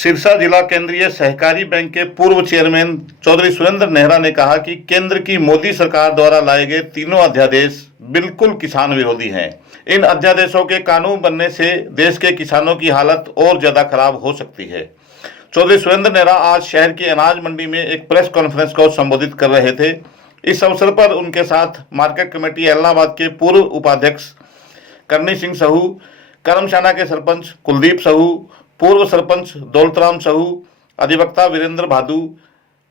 सिरसा जिला केंद्रीय सहकारी बैंक के पूर्व चेयरमैन चौधरी सुरेंद्र नेहरा ने कहा कि केंद्र की मोदी सरकार द्वारा लाए गए तीनों अध्यादेश बिल्कुल किसान विरोधी हैं। इन अध्यादेशों के कानून बनने से देश के किसानों की हालत और ज्यादा खराब हो सकती है। चौधरी सुरेंद्र नेहरा आज शहर की अनाज मंडी में एक प्रेस कॉन्फ्रेंस को संबोधित कर रहे थे। इस अवसर पर उनके साथ मार्केट कमेटी एलनाबाद के पूर्व उपाध्यक्ष करनी सिंह सहू, करमशाना के सरपंच कुलदीप सहू, पूर्व सरपंच दौलतराम सहू, अधिवक्ता वीरेंद्र भादू,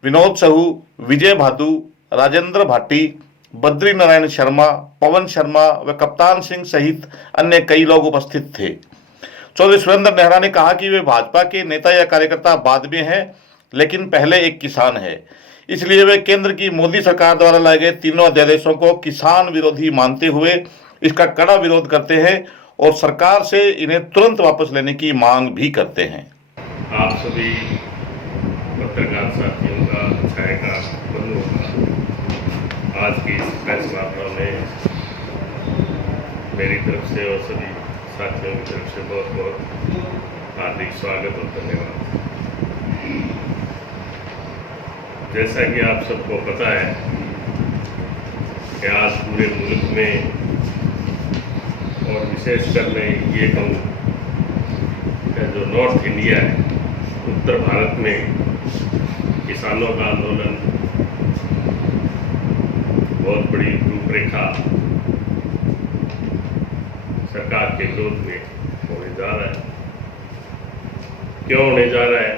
विनोद सहू, विजय भादू, राजेंद्र भाटी, बद्री नारायण शर्मा, पवन शर्मा व कप्तान सिंह सहित अन्य कई लोग उपस्थित थे। चौधरी सुरेंद्र नेहरा ने कहा कि वे भाजपा के नेता या कार्यकर्ता बाद में हैं, लेकिन पहले एक किसान है। इसलिए वे केंद्र की मोदी सरकार द्वारा लाए गए तीनों अध्यादेशों को किसान विरोधी मानते हुए इसका कड़ा विरोध करते हैं और सरकार से इन्हें तुरंत वापस लेने की मांग भी करते हैं। आप सभी पत्रकार साथियों का छाया का बंधु आज की इस प्रेस वार्ता में मेरी तरफ से और सभी साथियों की तरफ से बहुत बहुत हार्दिक स्वागत और धन्यवाद। जैसा कि आप सबको पता है कि आज पूरे मुल्क में और विशेषकर मैं ये कहूँ कि जो नॉर्थ इंडिया है, उत्तर भारत में किसानों का आंदोलन बहुत बड़ी रूपरेखा सरकार के विरोध में होने जा रहा है। क्यों होने जा रहा है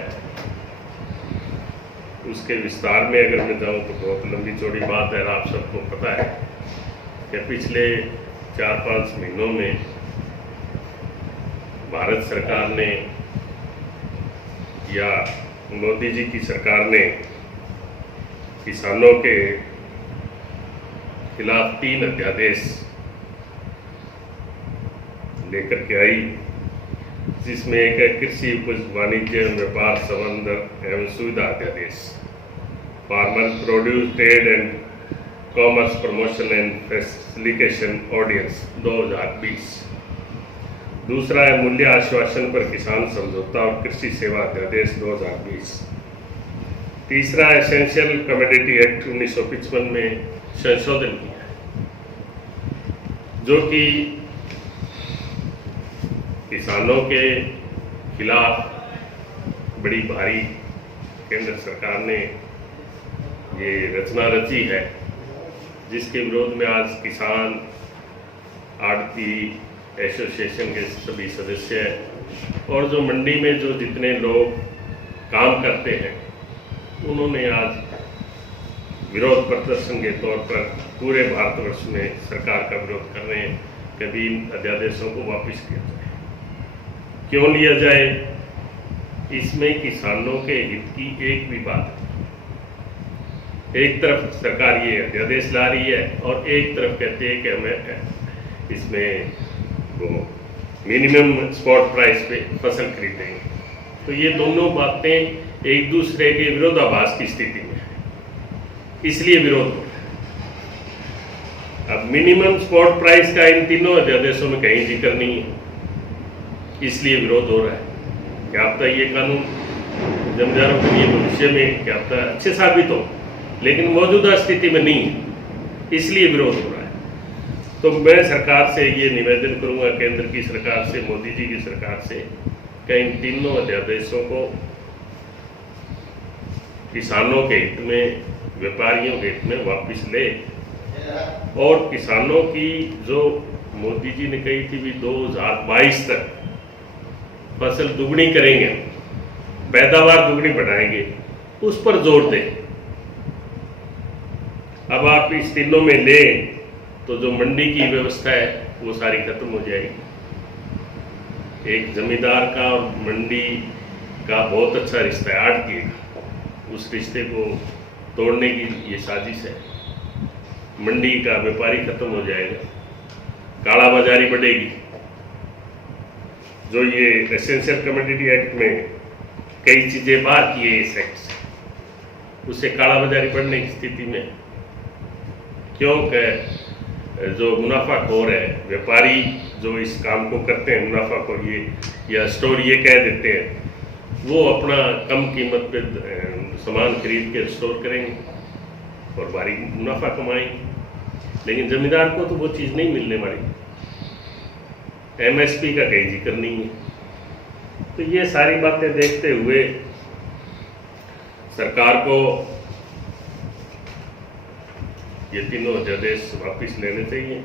उसके विस्तार में अगर मैं जाऊँ तो बहुत लंबी चौड़ी बात है। आप सबको पता है कि पिछले 4-5 महीनों में भारत सरकार ने या मोदी जी की सरकार ने किसानों के खिलाफ 3 अध्यादेश लेकर के आई, जिसमें एक है कृषि उपज वाणिज्य एवं व्यापार संबंध एवं सुविधा अध्यादेश, farmer produce trade and commerce promotion and facilitation ordinance 2020। दूसरा है मूल्य आश्वासन पर किसान समझौता और कृषि सेवा अध्यादेश 2020। तीसरा है एसेंशियल कमोडिटी एक्ट 1955 में संशोधन किया है, जो कि किसानों के खिलाफ बड़ी भारी केंद्र सरकार ने ये रचना रची है, जिसके विरोध में आज किसान आड़ती एसोसिएशन के सभी सदस्य और जो मंडी में जो जितने लोग काम करते हैं उन्होंने आज विरोध प्रदर्शन के तौर पर पूरे भारतवर्ष में सरकार का विरोध कर रहे हैं कि अभी इन अध्यादेशों को वापस लिया जाए। क्यों लिया जाए? इसमें किसानों के हित की एक भी बात है। एक तरफ सरकार ये अध्यादेश ला रही है और एक तरफ कहते हैं कि हमें इसमें वो मिनिमम स्पॉट प्राइस पे फसल खरीदेंगे। तो ये दोनों बातें एक दूसरे के विरोधाभास की स्थिति में है, इसलिए विरोध हो रहा है। अब मिनिमम स्पॉट प्राइस का इन तीनों अध्यादेशों में कहीं जिक्र नहीं है, इसलिए विरोध हो रहा है। क्या पता ये कानून जमींदारों के लिए भविष्य में क्या पता अच्छे साबित हो, लेकिन मौजूदा स्थिति में नहीं है, इसलिए विरोध हो रहा है। तो मैं सरकार से ये निवेदन करूंगा, केंद्र की सरकार से, मोदी जी की सरकार से, कि इन तीनों अध्यादेशों को किसानों के हित में, व्यापारियों के हित में वापस ले और किसानों की जो मोदी जी ने कही थी भी 2022 तक फसल दुगनी करेंगे, पैदावार दुगनी बढ़ाएंगे, उस पर जोर दें। अब आप इस तीनों में लें तो जो मंडी की व्यवस्था है वो सारी खत्म हो जाएगी। एक जमींदार का और मंडी का बहुत अच्छा रिश्ता है, आड़ती का, उस रिश्ते को तोड़ने की ये साजिश है। मंडी का व्यापारी खत्म हो जाएगा, काला बाजारी बढ़ेगी। जो ये एसेंशियल कमोडिटी एक्ट में कई चीजें बात की है इस एक्ट से, उससे काला बाजारी बढ़ने की स्थिति में, क्योंकि जो मुनाफाखोर है, व्यापारी जो इस काम को करते हैं मुनाफाखोर, ये या स्टोर ये कह देते हैं वो अपना कम कीमत पे सामान खरीद के स्टोर करेंगे और भारी मुनाफा कमाएंगे। लेकिन जमींदार को तो वो चीज़ नहीं मिलने वाली, एमएसपी का कहीं जिक्र नहीं है। तो ये सारी बातें देखते हुए सरकार को ये तीनों अध्यादेश वापस लेने चाहिए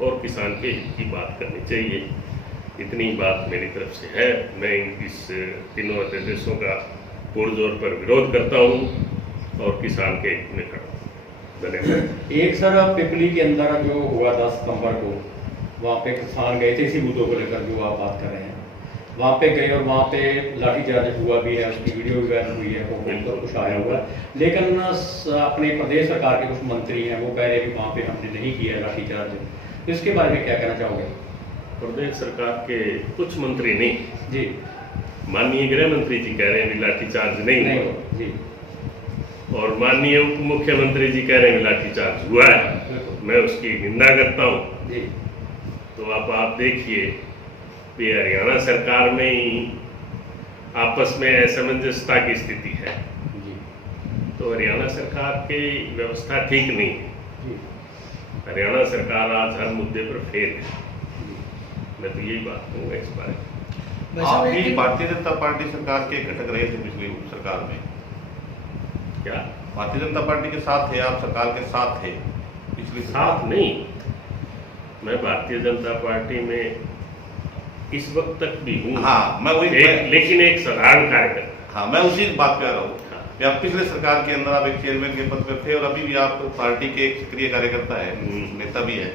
और किसान के हित की बात करनी चाहिए। इतनी बात मेरी तरफ से है। मैं इस तीनों अध्यादेशों का पुरजोर पर विरोध करता हूँ और किसान के हित में खड़ा हूँ। धन्यवाद। एक सर पिपली के अंदर जो हुआ 10 सितंबर को, वहाँ पे किसान गए थे इसी मुद्दों को लेकर जो आप बात कर रहे हैं, वहाँ पे गए और वहाँ पे लाठीचार्ज हुआ भी है, उसकी वीडियो भी वायरल हुई है, वो कुछ आया हुआ है। लेकिन अपने प्रदेश सरकार के कुछ मंत्री हैं वो कह रहे हैं कि वहाँ पे हमने नहीं किया लाठीचार्ज, तो इसके बारे में क्या कहना चाहोगे? प्रदेश सरकार के कुछ मंत्री नहीं जी, माननीय गृह मंत्री जी कह रहे हैं लाठीचार्ज नहीं हुआ जी, और माननीय उप मुख्यमंत्री जी कह रहे हैं लाठीचार्ज हुआ है। मैं उसकी निंदा करता हूँ जी। तो आप देखिए कि हरियाणा सरकार में ही आपस में असमंजसता की स्थिति है जी, तो हरियाणा सरकार की व्यवस्था ठीक नहीं है। जी, हरियाणा सरकार आज हर मुद्दे पर फेल है। मैं तो यही बात कहूँगा इस बारे में। आप भी भारतीय जनता पार्टी सरकार के घटक रहे थे पिछली सरकार में, क्या भारतीय जनता पार्टी के साथ थे आप? सरकार के साथ थे पिछली साथ नहीं, मैं भारतीय जनता पार्टी में इस वक्त तक भी हूँ। हाँ, मैं वही लेकिन एक साधारण कार्यकर्ता। हाँ, मैं उसी बात पे आ रहा हूँ कि आप पिछले सरकार के अंदर आप एक चेयरमैन के पद पर थे और अभी भी आप पार्टी के एक सक्रिय कार्यकर्ता है, नेता भी है,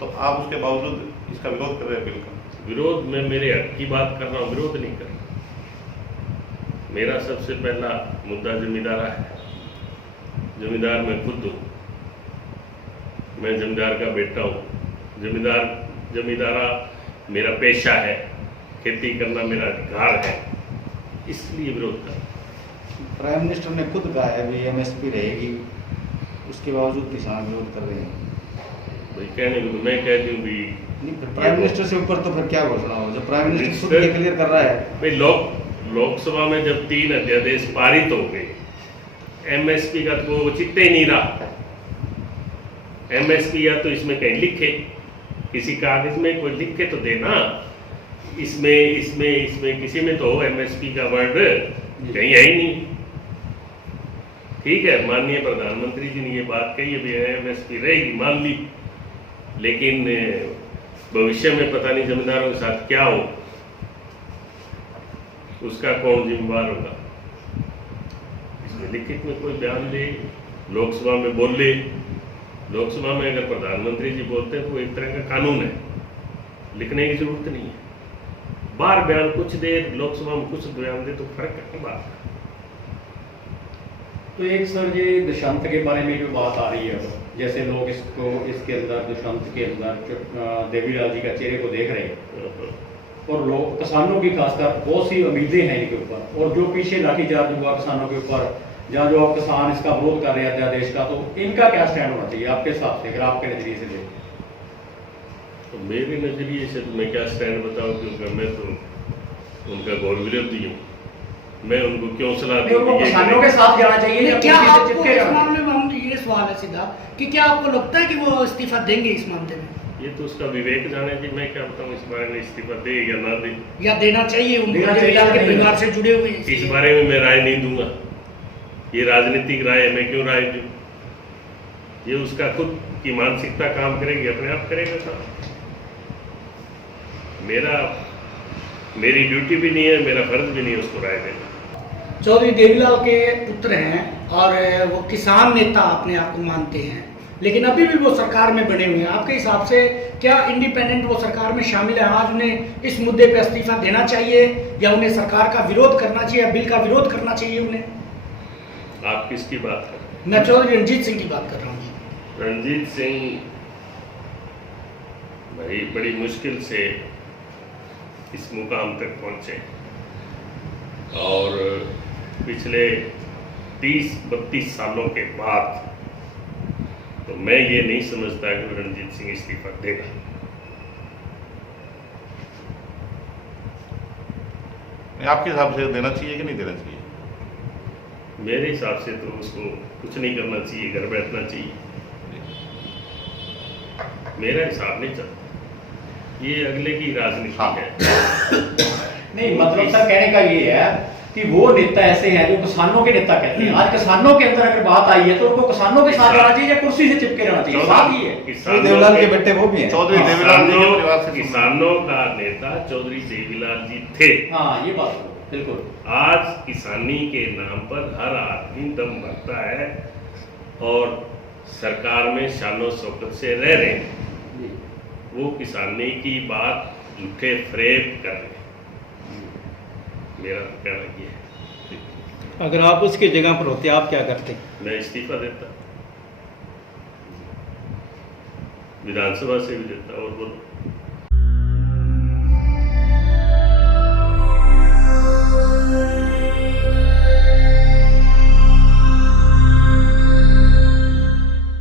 तो आप उसके बावजूद इसका विरोध कर रहे हैं। बिल्कुल विरोध में मेरे हक की बात कर रहा हूँ, विरोध नहीं कर रहा। मेरा सबसे पहला मुद्दा जमींदारा है। जमींदार मैं खुद हूँ, मैं जमींदार का बेटा हूँ। जमींदारा मेरा पेशा है, खेती करना मेरा अधिकार है, इसलिए विरोध कर। प्राइम मिनिस्टर ने खुद कहा है भी एमएसपी रहेगी, उसके बावजूद किसान विरोध कर रहे हैं। भाई कहने को मैं कहती हूँ भी प्राइम मिनिस्टर से ऊपर तो फिर क्या घोषणा हो, जब प्राइम मिनिस्टर खुद ये क्लियर कर रहा है। भाई लोकसभा में जब 3 अध्यादेश पारित हो गए, एमएसपी का तो वो चिट्टे ही नहीं रहा। एमएसपी या तो इसमें कहीं लिखे, किसी कागज में कोई लिख के तो देना, इसमें किसी में तो एमएसपी का वर्ड कहीं है ही नहीं। ठीक है, माननीय प्रधानमंत्री जी ने ये बात कही है भी एमएसपी रहेगी, मान ली, लेकिन भविष्य में पता नहीं जमींदारों के साथ क्या हो, उसका कौन जिम्मेवार होगा। इसमें लिखित में कोई बयान दे, लोकसभा में बोल ले। लोकसभा में अगर प्रधानमंत्री जी बोलते हैं तो एक तरह का कानून है, लिखने की जरूरत नहीं है। बार बयान कुछ देर लोकसभा में कुछ बयान दे तो फर्क है बात। तो एक सर ये देशांत के बारे में जो बात आ रही है, जैसे लोग इसके अंदर देशांत के अंदर देवीलाल जी का चेहरे को देख रहे हैं और लोग किसानों की खासकर बहुत सी उम्मीदें हैं इनके ऊपर, और जो पीछे लाठीचार्ज हुआ किसानों के ऊपर, जहाँ जो आप किसान इसका विरोध कर रहे हैं अध्यादेश का, तो इनका क्या स्टैंड होना चाहिए आपके हिसाब से, अगर आपके नजरिए से देखें? तो मेरे नजरिए से तो मैं क्या स्टैंड बताऊं, क्योंकि मैं तो उनका घोर विरोधी हूँ। मैं उनको क्यों सलाह दूं? किसानों के साथ जाना चाहिए। क्या आपको इस मामले में, हम ये सवाल है सीधा कि क्या आपको लगता है कि वो इस्तीफा देंगे इस मामले में? ये तो उसका विवेक जाने कि मैं क्या बताऊं इस बारे में, इस्तीफा दे या ना दे, या देना चाहिए उनको, के परिवार से जुड़े हुए हैं। इस बारे में मैं राय नहीं दूंगा। ये राजनीतिक राय है, मैं क्यों राय दूं? ये उसका खुद की मानसिकता काम करेगी, अपने आप करेगा काम। मेरी ड्यूटी भी नहीं है, मेरा फर्ज भी नहीं है उसको राय देना। चौधरी देवीलाल के पुत्र हैं और वो किसान नेता अपने आप को मानते हैं, लेकिन अभी भी वो सरकार में बने हुए हैं। आपके हिसाब से क्या इंडिपेंडेंट वो सरकार में शामिल है? आज उन्हें इस मुद्दे पे इस्तीफा देना चाहिए या उन्हें सरकार का विरोध करना चाहिए, बिल का विरोध करना चाहिए उन्हें? आप किसकी बात कर रहे हैं? मैं चौधरी रणजीत सिंह की बात कर रहा हूँ। रणजीत सिंह भाई बड़ी मुश्किल से इस मुकाम तक पहुंचे और पिछले 30-32 सालों के बाद तो मैं ये नहीं समझता कि रणजीत सिंह इस्तीफा देगा। आपके हिसाब से देना चाहिए कि नहीं देना चाहिए? मेरे हिसाब से तो उसको कुछ नहीं करना चाहिए, घर बैठना चाहिए। मेरा हिसाब नहीं चलता, ये अगले की राजनीति हाँ। है। नहीं, मतलब सर कहने का ये है कि वो नेता ऐसे हैं जो किसानों के नेता कहते हैं। आज किसानों के अंदर अगर बात आई है तो उनको किसानों के साथ रहना चाहिए या कुर्सी से चिपके रहना चाहिए, साथ ही है। किसानों देवलाल के के- बेटे वो भी हैं। चौधरी देवीलाल जी के परिवार से किसानों का नेता चौधरी देवीलाल जी थे। हाँ, ये बात बिल्कुल। आज किसानी के नाम पर हर आदमी दम भरता है और सरकार में शानो शौकत से रह रहे हैं। जी। वो किसानी की बात झूठे फ्रेम कर रहे हैं। मेरा तो कहना ये है, अगर आप उसकी जगह पर होते आप क्या करते? मैं इस्तीफा देता, विधानसभा से भी देता। और बोलो।